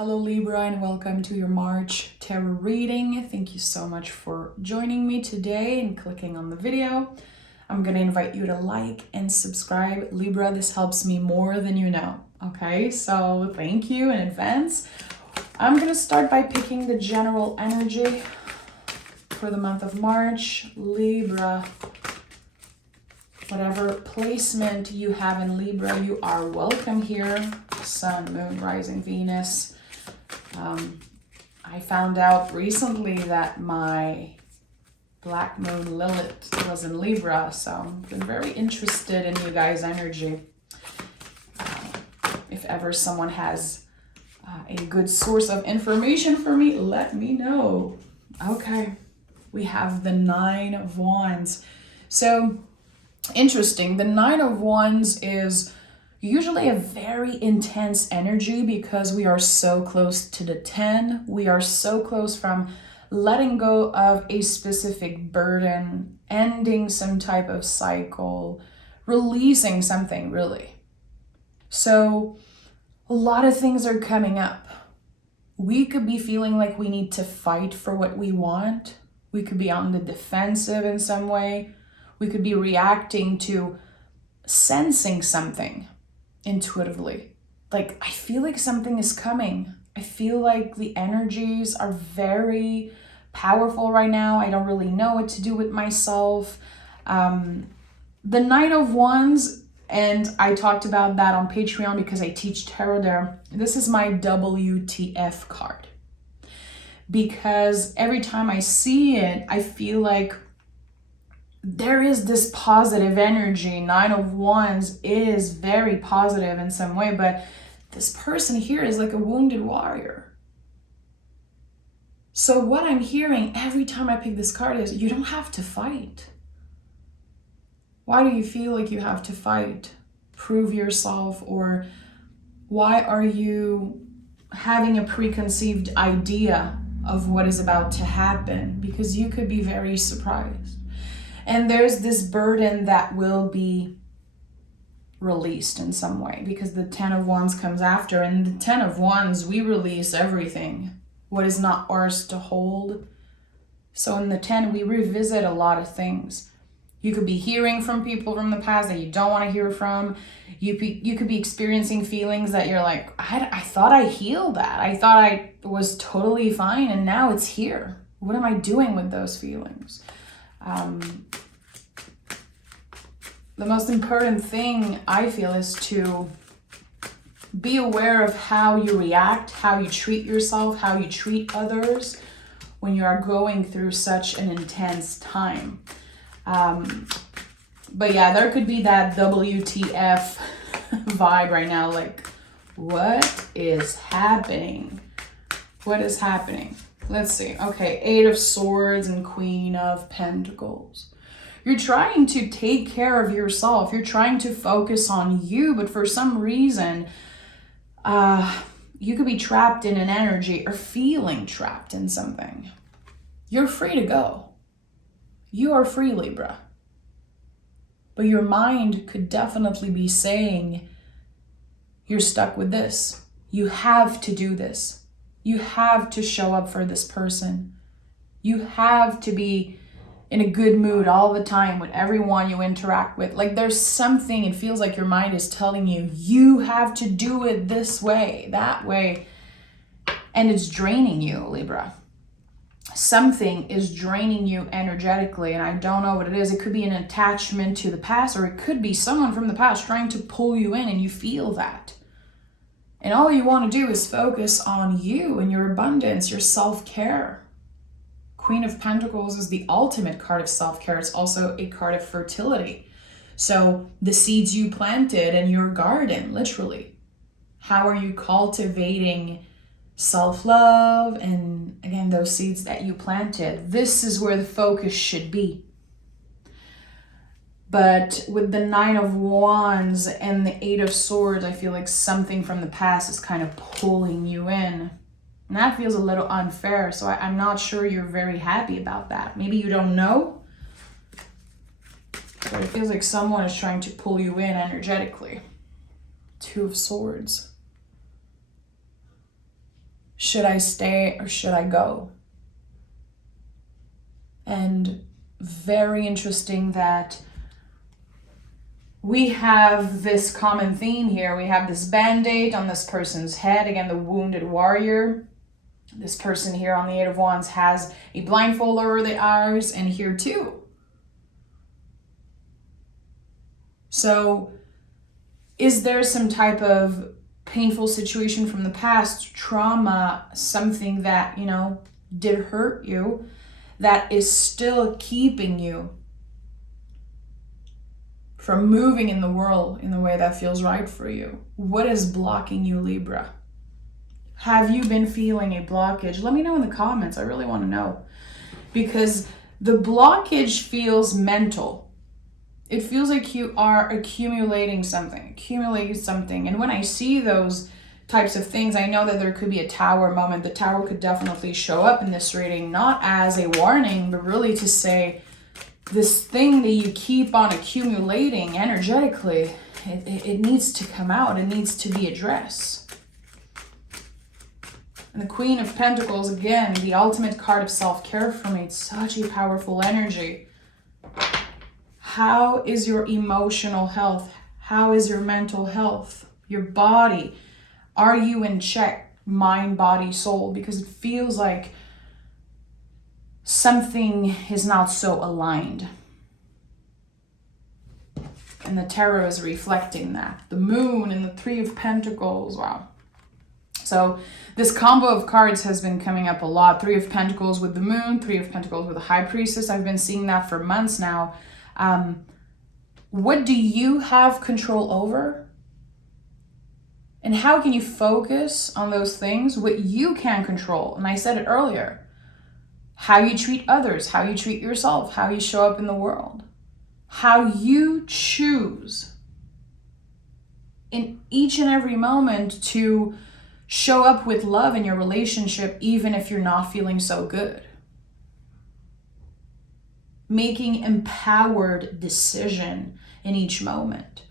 Hello Libra and welcome to your March tarot reading. Thank you so much for joining me today and clicking on the video. I'm going to invite you to like and subscribe. Libra, this helps me more than you know. Okay, so thank you in advance. I'm going to start by picking the general energy for the month of March. Libra, whatever placement you have in Libra, you are welcome here. Sun, Moon, Rising, Venus. I found out recently that my Black Moon Lilith was in Libra, so I've been very interested in you guys' energy. If ever someone has a good source of information for me, let me know. Okay, we have the Nine of Wands. So, interesting. The Nine of Wands is usually a very intense energy because we are so close to the 10. We are so close from letting go of a specific burden, ending some type of cycle, releasing something really. So a lot of things are coming up. We could be feeling like we need to fight for what we want. We could be on the defensive in some way. We could be reacting to sensing something intuitively. Like, I feel like something is coming. I feel like the energies are very powerful right now. I don't really know what to do with myself. The Nine of Wands, and I talked about that on Patreon because I teach tarot there. This is my WTF card. Because every time I see it, I feel like there is this positive energy. Nine of Wands is very positive in some way, but this person here is like a wounded warrior. So what I'm hearing every time I pick this card is, you don't have to fight. Why do you feel like you have to fight? Prove yourself, or why are you having a preconceived idea of what is about to happen? Because you could be very surprised. And there's this burden that will be released in some way because the 10 of Wands comes after. And the 10 of Wands, we release everything, what is not ours to hold. So in the 10, we revisit a lot of things. You could be hearing from people from the past that you don't want to hear from. You could be experiencing feelings that you're like, I thought I healed that. I thought I was totally fine and now it's here. What am I doing with those feelings? The most important thing I feel is to be aware of how you react, how you treat yourself, how you treat others when you are going through such an intense time. But yeah, there could be that WTF vibe right now. Like, what is happening? What is happening? Let's see. Okay, Eight of Swords and Queen of Pentacles. You're trying to take care of yourself. You're trying to focus on you, but for some reason, you could be trapped in an energy or feeling trapped in something. You're free to go. You are free, Libra. But your mind could definitely be saying, you're stuck with this. You have to do this. You have to show up for this person. You have to be in a good mood all the time with everyone you interact with. Like, there's something, it feels like your mind is telling you, you have to do it this way, that way. And it's draining you, Libra. Something is draining you energetically, and I don't know what it is. It could be an attachment to the past, or it could be someone from the past trying to pull you in, and you feel that. And all you want to do is focus on you and your abundance, your self-care. Queen of Pentacles is the ultimate card of self-care. It's also a card of fertility. So the seeds you planted in your garden, literally. How are you cultivating self-love? And again, those seeds that you planted. This is where the focus should be. But with the Nine of Wands and the Eight of Swords, I feel like something from the past is kind of pulling you in. And that feels a little unfair, so I'm not sure you're very happy about that. Maybe you don't know, but it feels like someone is trying to pull you in energetically. Two of Swords. Should I stay or should I go? And very interesting that we have this common theme here. We have this band-aid on this person's head. Again, the wounded warrior. This person here on the Eight of Wands has a blindfold over their eyes, and here too. So is there some type of painful situation from the past, trauma, something that, did hurt you, that is still keeping you from moving in the world in the way that feels right for you? What is blocking you, Libra? Have you been feeling a blockage? Let me know in the comments. I really want to know. Because the blockage feels mental. It feels like you are accumulating something. And when I see those types of things, I know that there could be a tower moment. The tower could definitely show up in this reading, not as a warning, but really to say, this thing that you keep on accumulating energetically, it needs to come out. It needs to be addressed. And the Queen of Pentacles, again, the ultimate card of self-care for me. It's such a powerful energy. How is your emotional health? How is your mental health? Your body? Are you in check? Mind, body, soul? Because it feels like something is not so aligned. And the tarot is reflecting that. The moon and the Three of Pentacles. Wow. So this combo of cards has been coming up a lot. Three of Pentacles with the moon, Three of Pentacles with the High Priestess. I've been seeing that for months now. What do you have control over? And how can you focus on those things, what you can control? And I said it earlier. How you treat others, how you treat yourself, how you show up in the world. How you choose in each and every moment to show up with love in your relationship, even if you're not feeling so good. Making empowered decision in each moment.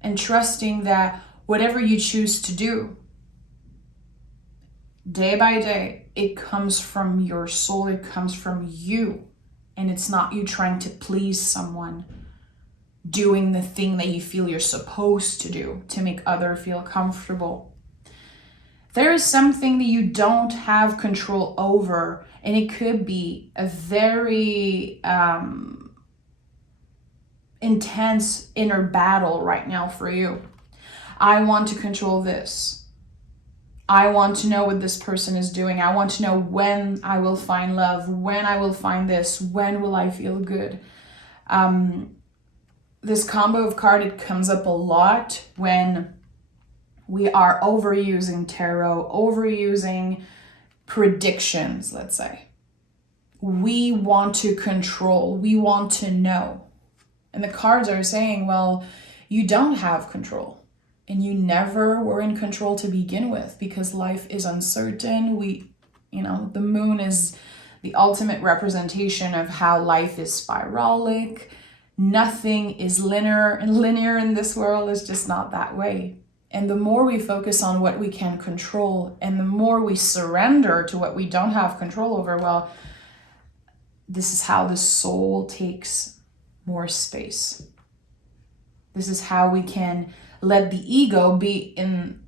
And trusting that whatever you choose to do, day by day, it comes from your soul, it comes from you. And it's not you trying to please someone, doing the thing that you feel you're supposed to do to make others feel comfortable. There is something that you don't have control over, and it could be a very intense inner battle right now for you. I want to control this. I want to know what this person is doing. I want to know when I will find love, when I will find this, when will I feel good. This combo of card, it comes up a lot when we are overusing tarot, overusing predictions, let's say. We want to control, we want to know. And the cards are saying, well, you don't have control. And you never were in control to begin with, because life is uncertain. The moon is the ultimate representation of how life is spiralic. Nothing is linear, and linear in this world is just not that way. And the more we focus on what we can control, and the more we surrender to what we don't have control over, well, this is how the soul takes more space. This is how we can let the ego be in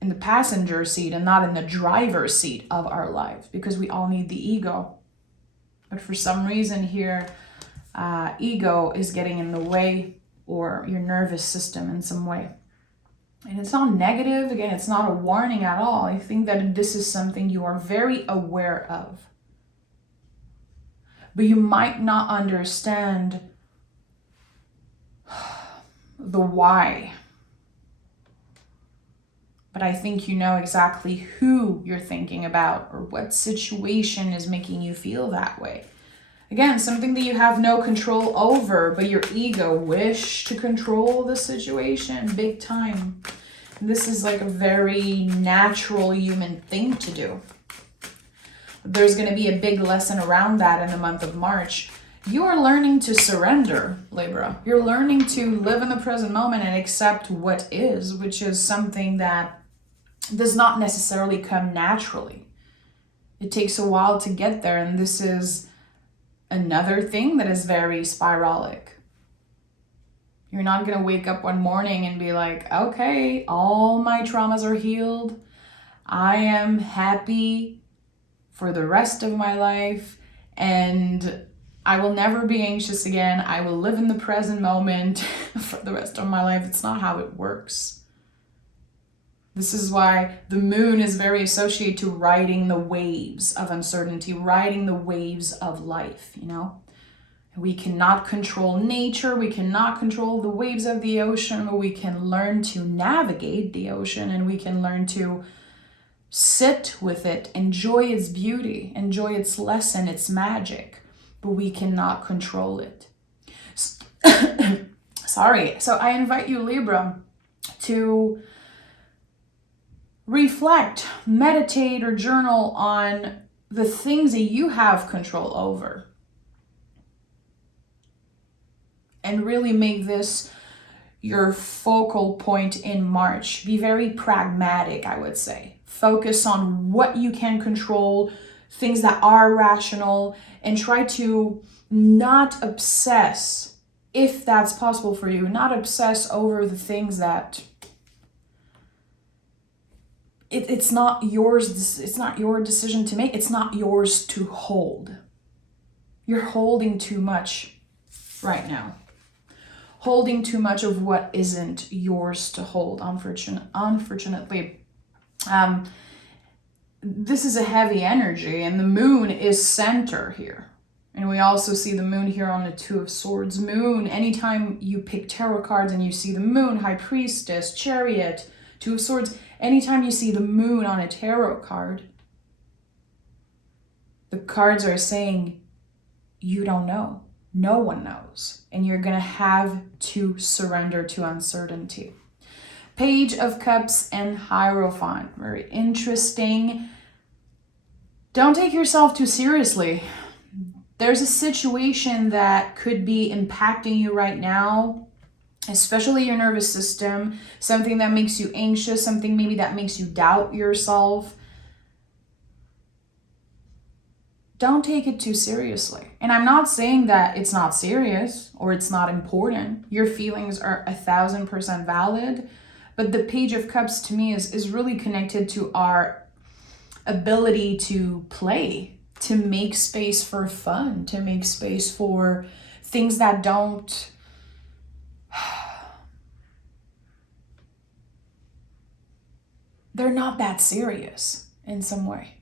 the passenger seat and not in the driver's seat of our lives, because we all need the ego. But for some reason here, ego is getting in the way, or your nervous system in some way. And it's not negative. Again, it's not a warning at all. I think that this is something you are very aware of. But you might not understand the why. But I think you know exactly who you're thinking about, or what situation is making you feel that way. Again, something that you have no control over, but your ego wish to control the situation big time. This is like a very natural human thing to do. There's going to be a big lesson around that in the month of March. You are learning to surrender, Libra. You're learning to live in the present moment and accept what is, which is something that does not necessarily come naturally. It takes a while to get there, and this is another thing that is very spiralic. You're not going to wake up one morning and be like, okay, all my traumas are healed. I am happy for the rest of my life, and I will never be anxious again. I will live in the present moment for the rest of my life. It's not how it works. This is why the moon is very associated to riding the waves of uncertainty, riding the waves of life, you know? We cannot control nature. We cannot control the waves of the ocean, but we can learn to navigate the ocean, and we can learn to sit with it, enjoy its beauty, enjoy its lesson, its magic, but we cannot control it. Sorry. So I invite you, Libra, to reflect, meditate, or journal on the things that you have control over. And really make this your focal point in March. Be very pragmatic, I would say. Focus on what you can control, things that are rational, and try to not obsess, if that's possible for you, not obsess over the things that it's not yours, it's not your decision to make, it's not yours to hold. You're holding too much right now. Holding too much of what isn't yours to hold, unfortunately. This is a heavy energy, and the moon is center here. And we also see the moon here on the Two of Swords. Moon, anytime you pick tarot cards and you see the moon, High Priestess, Chariot, Two of Swords, anytime you see the moon on a tarot card, the cards are saying, you don't know. No one knows. And you're going to have to surrender to uncertainty. Page of Cups and Hierophant. Very interesting. Don't take yourself too seriously. There's a situation that could be impacting you right now, especially your nervous system, something that makes you anxious, something maybe that makes you doubt yourself. Don't take it too seriously. And I'm not saying that it's not serious or it's not important. Your feelings are 1,000% valid. But the Page of Cups to me is really connected to our ability to play, to make space for fun, to make space for things that don't they're not that serious in some way.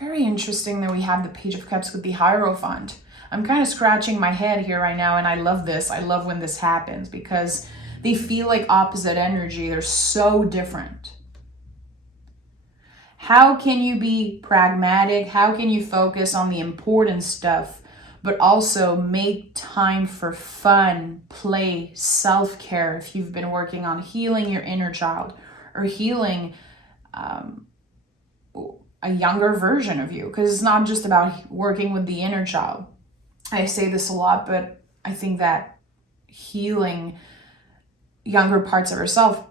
Very interesting that we have the Page of Cups with the Hierophant. I'm kind of scratching my head here right now, and I love this. I love when this happens because they feel like opposite energy. They're so different. How can you be pragmatic? How can you focus on the important stuff, but also make time for fun, play, self-care if you've been working on healing your inner child or healing a younger version of you, because it's not just about working with the inner child. I say this a lot, but I think that healing younger parts of yourself,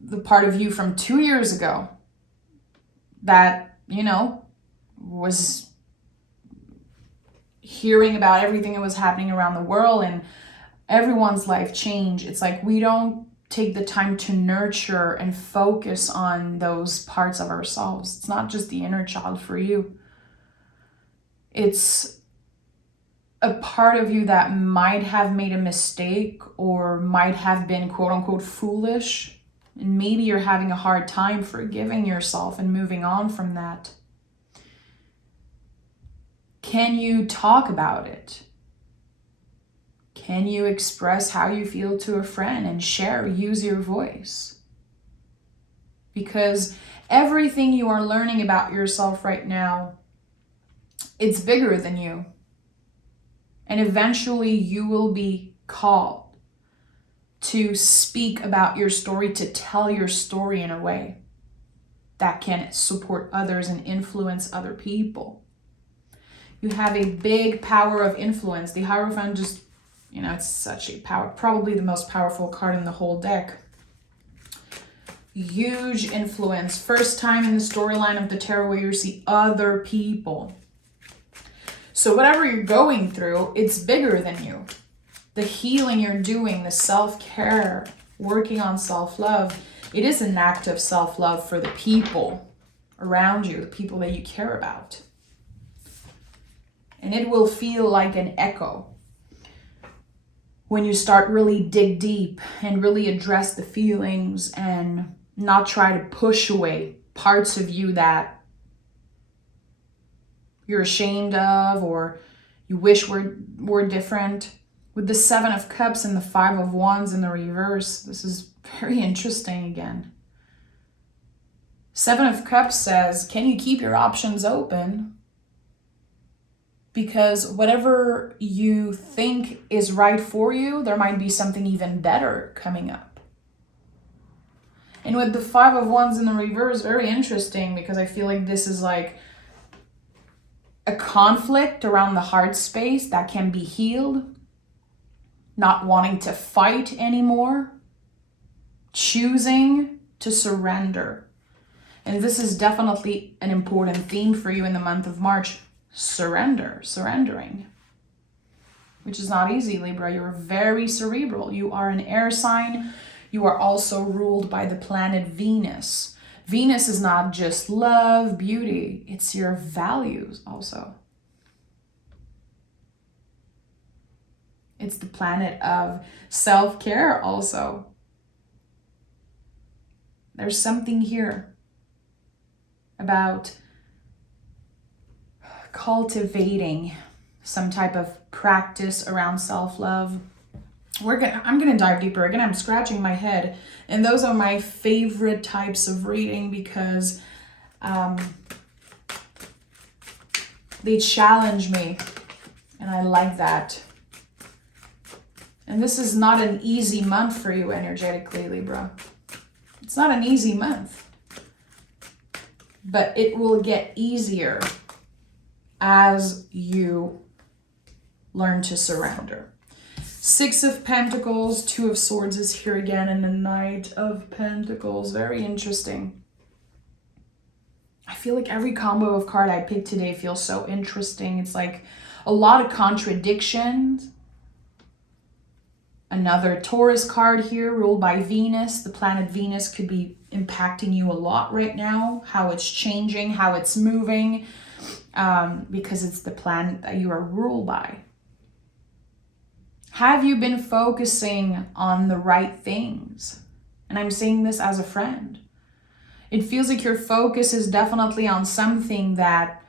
the part of you from 2 years ago that, was hearing about everything that was happening around the world and everyone's life change. It's like we don't take the time to nurture and focus on those parts of ourselves. It's not just the inner child for you. It's a part of you that might have made a mistake or might have been quote unquote foolish. And maybe you're having a hard time forgiving yourself and moving on from that. Can you talk about it? Can you express how you feel to a friend and share, use your voice? Because everything you are learning about yourself right now, it's bigger than you. And eventually you will be called to speak about your story, to tell your story in a way that can support others and influence other people. You have a big power of influence. The Hierophant just, it's such a power, probably the most powerful card in the whole deck. Huge influence. First time in the storyline of the tarot where you see other people. So whatever you're going through, it's bigger than you. The healing you're doing, the self-care, working on self-love, it is an act of self-love for the people around you, the people that you care about. And it will feel like an echo when you start really dig deep and really address the feelings and not try to push away parts of you that you're ashamed of or you wish were different. With the 7 of Cups and the 5 of Wands in the reverse, this is very interesting again. 7 of Cups says, can you keep your options open? Because whatever you think is right for you, there might be something even better coming up. And with the 5 of Wands in the reverse, very interesting, because I feel like this is like a conflict around the heart space that can be healed. Not wanting to fight anymore. Choosing to surrender. And this is definitely an important theme for you in the month of March. Surrendering. Which is not easy, Libra. You're very cerebral. You are an air sign. You are also ruled by the planet Venus. Venus is not just love, beauty. It's your values also. It's the planet of self-care also. There's something here about cultivating some type of practice around self-love. I'm gonna dive deeper. Again, I'm scratching my head. And those are my favorite types of reading because they challenge me. And I like that. And this is not an easy month for you energetically, Libra. It's not an easy month. But it will get easier as you learn to surrender. 6 of Pentacles, 2 of Swords is here again, and the Knight of Pentacles. Very interesting. I feel like every combo of card I picked today feels so interesting. It's like a lot of contradictions. Another Taurus card here, ruled by Venus. The planet Venus could be impacting you a lot right now. How it's changing, how it's moving. Because it's the planet that you are ruled by. Have you been focusing on the right things? And I'm saying this as a friend. It feels like your focus is definitely on something that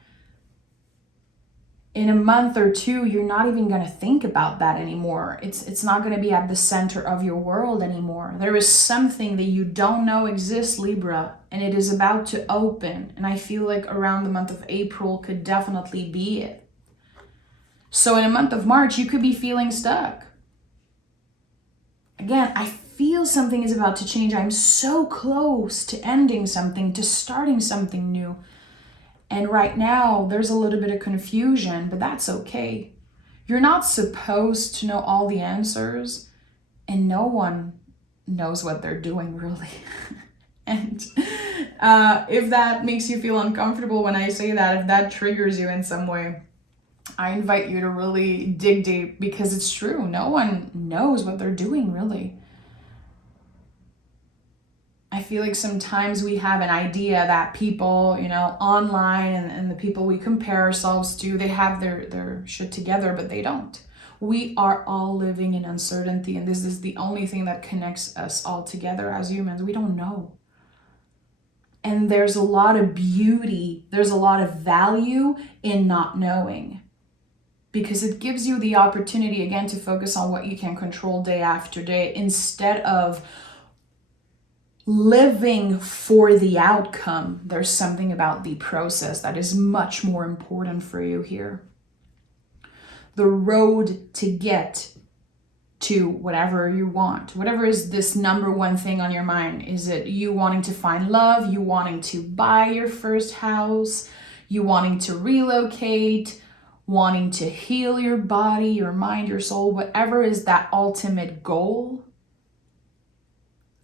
in a month or two, you're not even going to think about that anymore. It's not going to be at the center of your world anymore. There is something that you don't know exists, Libra, and it is about to open. And I feel like around the month of April could definitely be it. So in a month of March, you could be feeling stuck. Again, I feel something is about to change. I'm so close to ending something, to starting something new. And right now, there's a little bit of confusion, but that's okay. You're not supposed to know all the answers, and no one knows what they're doing, really. And if that makes you feel uncomfortable when I say that, if that triggers you in some way, I invite you to really dig deep, because it's true. No one knows what they're doing, really. I feel like sometimes we have an idea that people, online and the people we compare ourselves to, they have their shit together, but they don't. We are all living in uncertainty, and this is the only thing that connects us all together as humans. We don't know. And there's a lot of beauty, there's a lot of value in not knowing, because it gives you the opportunity, again, to focus on what you can control day after day, instead of living for the outcome. There's something about the process that is much more important for you here. The road to get to whatever you want, whatever is this number one thing on your mind. Is it you wanting to find love, you wanting to buy your first house, you wanting to relocate? wanting to heal your body, your mind, your soul, whatever is that ultimate goal,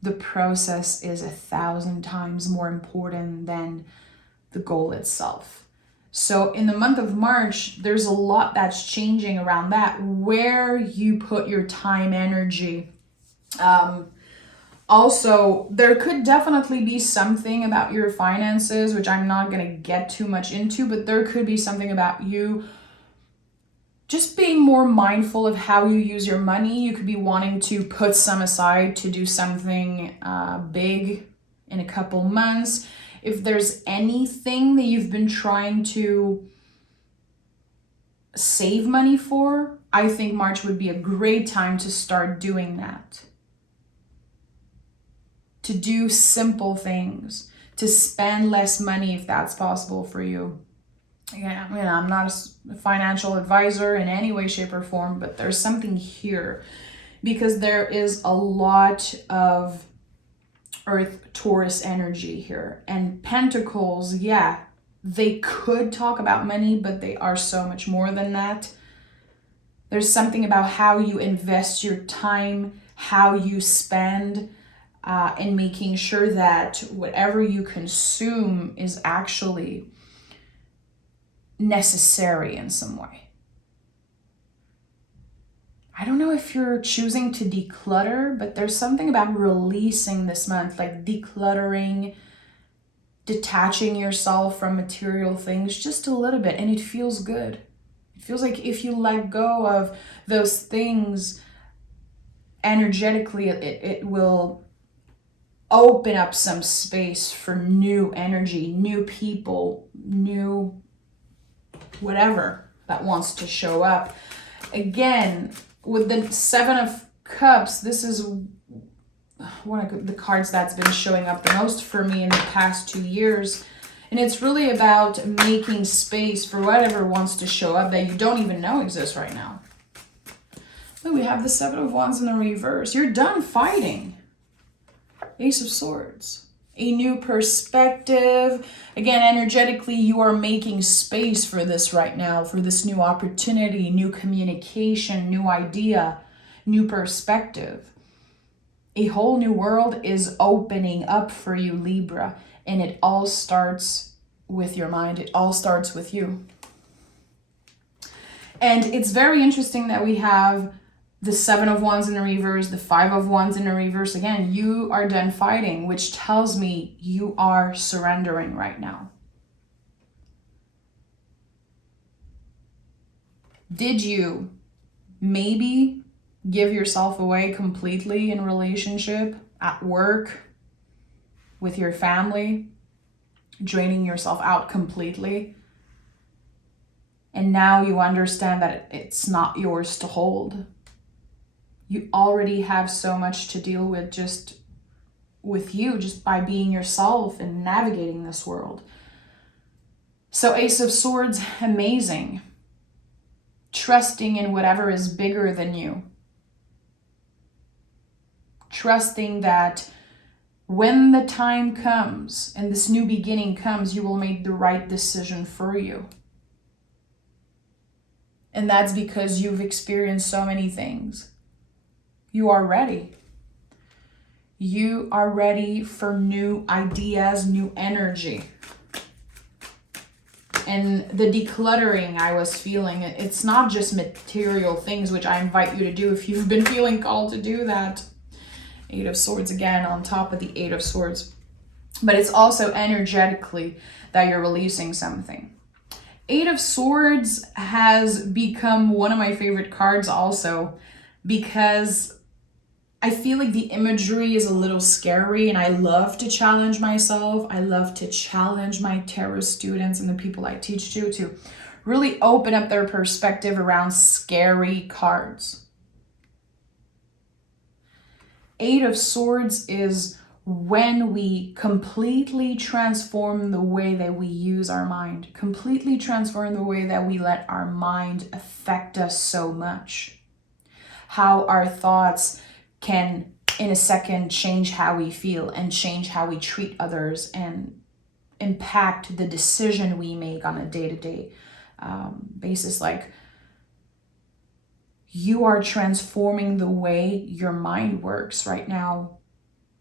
the process is 1,000 times more important than the goal itself. So in the month of March, there's a lot that's changing around that, where you put your time, energy. Also, there could definitely be something about your finances, which I'm not going to get too much into, but there could be something about you just being more mindful of how you use your money. You could be wanting to put some aside to do something big in a couple months. If there's anything that you've been trying to save money for, I think March would be a great time to start doing that. To do simple things, to spend less money if that's possible for you. Yeah, I'm not a financial advisor in any way, shape, or form, but there's something here because there is a lot of Earth Taurus energy here. And Pentacles, yeah, they could talk about money, but they are so much more than that. There's something about how you invest your time, how you spend, and making sure that whatever you consume is actually necessary in some way. I don't know if you're choosing to declutter, but there's something about releasing this month, like decluttering, detaching yourself from material things just a little bit, and it feels good. It feels like if you let go of those things energetically, it will open up some space for new energy, new people, new whatever that wants to show up. Again, with the Seven of Cups, this is one of the cards that's been showing up the most for me in the past 2 years. And it's really about making space for whatever wants to show up that you don't even know exists right now. Look, we have the Seven of Wands in the reverse. You're done fighting. Ace of Swords. A new perspective. Again, energetically, you are making space for this right now, for this new opportunity, new communication, new idea, new perspective. A whole new world is opening up for you, Libra, and it all starts with your mind. It all starts with you. And it's very interesting that we have the Seven of Wands in the reverse, the Five of Wands in the reverse. Again, you are done fighting, which tells me you are surrendering right now. Did you maybe give yourself away completely in relationship, at work, with your family, draining yourself out completely? And now you understand that it's not yours to hold. You already have so much to deal with just with you, just by being yourself and navigating this world. So Ace of Swords, amazing. Trusting in whatever is bigger than you. Trusting that when the time comes and this new beginning comes, you will make the right decision for you. And that's because you've experienced so many things. You are ready. You are ready for new ideas, new energy. And the decluttering I was feeling, it's not just material things, which I invite you to do if you've been feeling called to do that. Eight of Swords again on top of the Eight of Swords. But it's also energetically that you're releasing something. Eight of Swords has become one of my favorite cards also because I feel like the imagery is a little scary, and I love to challenge myself. I love to challenge my tarot students and the people I teach to really open up their perspective around scary cards. Eight of Swords is when we completely transform the way that we use our mind, completely transform the way that we let our mind affect us so much. How our thoughts can, in a second, change how we feel and change how we treat others and impact the decision we make on a day-to-day basis, like you are transforming the way your mind works right now.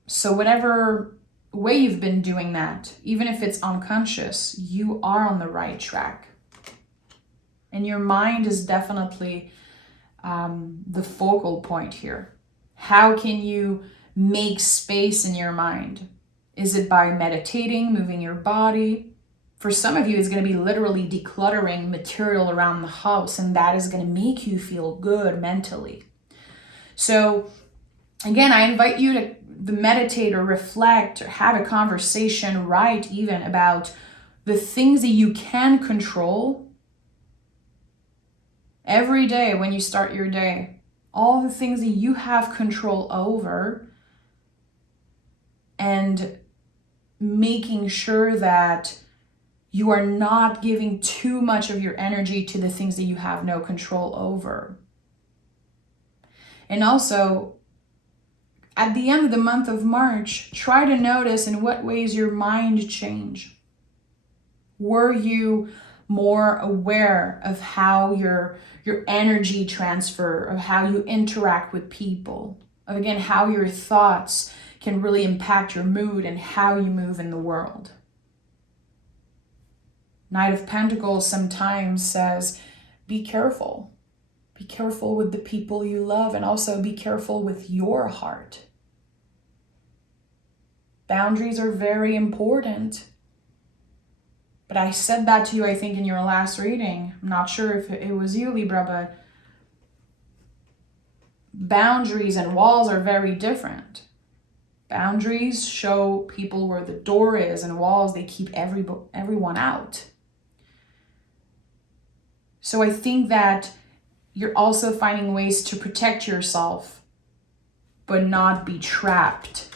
So whatever way you've been doing that, even if it's unconscious, you are on the right track. And your mind is definitely the focal point here. How can you make space in your mind? Is it by meditating, moving your body? For some of you, it's going to be literally decluttering material around the house, and that is going to make you feel good mentally. So again, I invite you to meditate or reflect or have a conversation, write even about the things that you can control every day when you start your day. All the things that you have control over, and making sure that you are not giving too much of your energy to the things that you have no control over. And also, at the end of the month of March, try to notice in what ways your mind changed. Were you more aware of how your energy transfer, of how you interact with people, of again, how your thoughts can really impact your mood and how you move in the world? Knight of Pentacles sometimes says, be careful. Be careful with the people you love, and also be careful with your heart. Boundaries are very important. But I said that to you, I think, in your last reading. I'm not sure if it was you, Libra, but boundaries and walls are very different. Boundaries show people where the door is, and walls, they keep everyone out. So I think that you're also finding ways to protect yourself, but not be trapped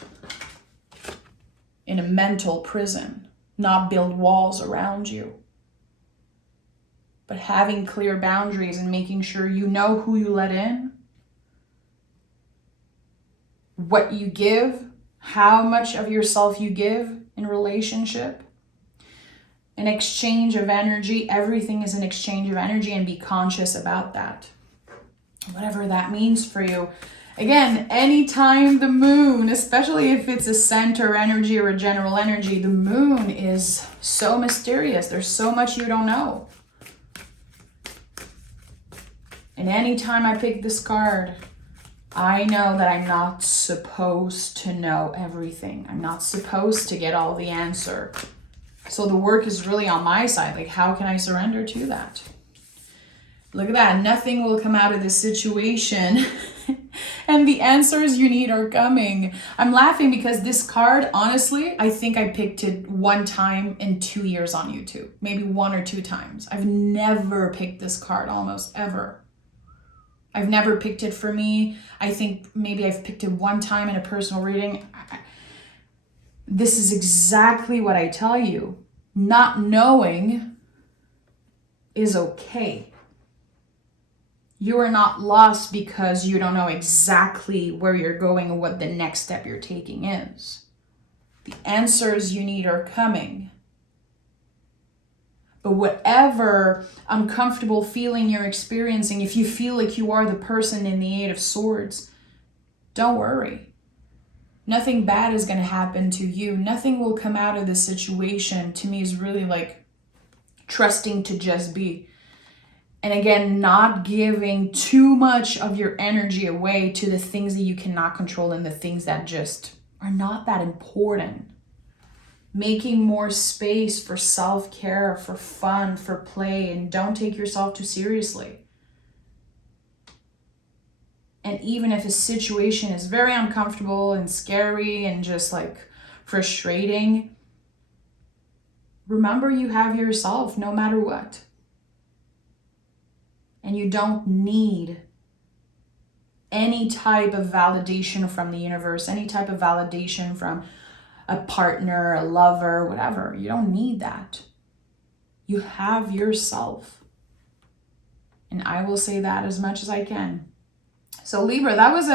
in a mental prison, not build walls around you. But having clear boundaries and making sure you know who you let in, what you give, how much of yourself you give in relationship. An exchange of energy, everything is an exchange of energy, and be conscious about that. Whatever that means for you. Again, anytime the moon, especially if it's a center energy or a general energy, the moon is so mysterious. There's so much you don't know. And anytime I pick this card, I know that I'm not supposed to know everything. I'm not supposed to get all the answer. So the work is really on my side. Like, how can I surrender to that? Look at that. Nothing will come out of this situation. And the answers you need are coming. I'm laughing because this card, honestly, I think I picked it one time in 2 years on YouTube. Maybe 1 or 2 times. I've never picked this card almost ever. I've never picked it for me. I think maybe I've picked it one time in a personal reading. This is exactly what I tell you. Not knowing is okay. You are not lost because you don't know exactly where you're going or what the next step you're taking is. The answers you need are coming. But whatever uncomfortable feeling you're experiencing, if you feel like you are the person in the Eight of Swords, don't worry. Nothing bad is going to happen to you. Nothing will come out of this situation. To me, is really like trusting to just be. And again, not giving too much of your energy away to the things that you cannot control and the things that just are not that important. Making more space for self-care, for fun, for play, and don't take yourself too seriously. And even if a situation is very uncomfortable and scary and just like frustrating, remember you have yourself no matter what. And you don't need any type of validation from the universe, any type of validation from a partner, a lover, whatever. You don't need that. You have yourself. And I will say that as much as I can. So Libra, that was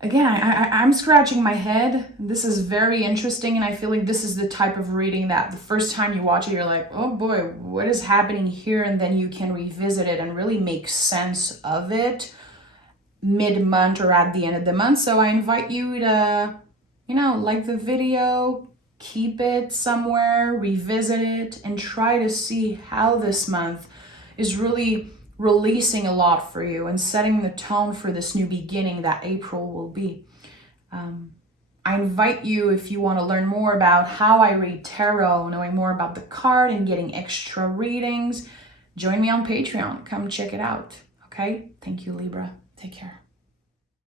Again, I'm scratching my head. This is very interesting, and I feel like this is the type of reading that the first time you watch it, you're like, oh boy, what is happening here? And then you can revisit it and really make sense of it mid-month or at the end of the month. So I invite you to, like the video, keep it somewhere, revisit it, and try to see how this month is really releasing a lot for you and setting the tone for this new beginning that April will be. I invite you, if you want to learn more about how I read tarot, knowing more about the card and getting extra readings, join me on Patreon. Come check it out. Okay? Thank you, Libra. Take care.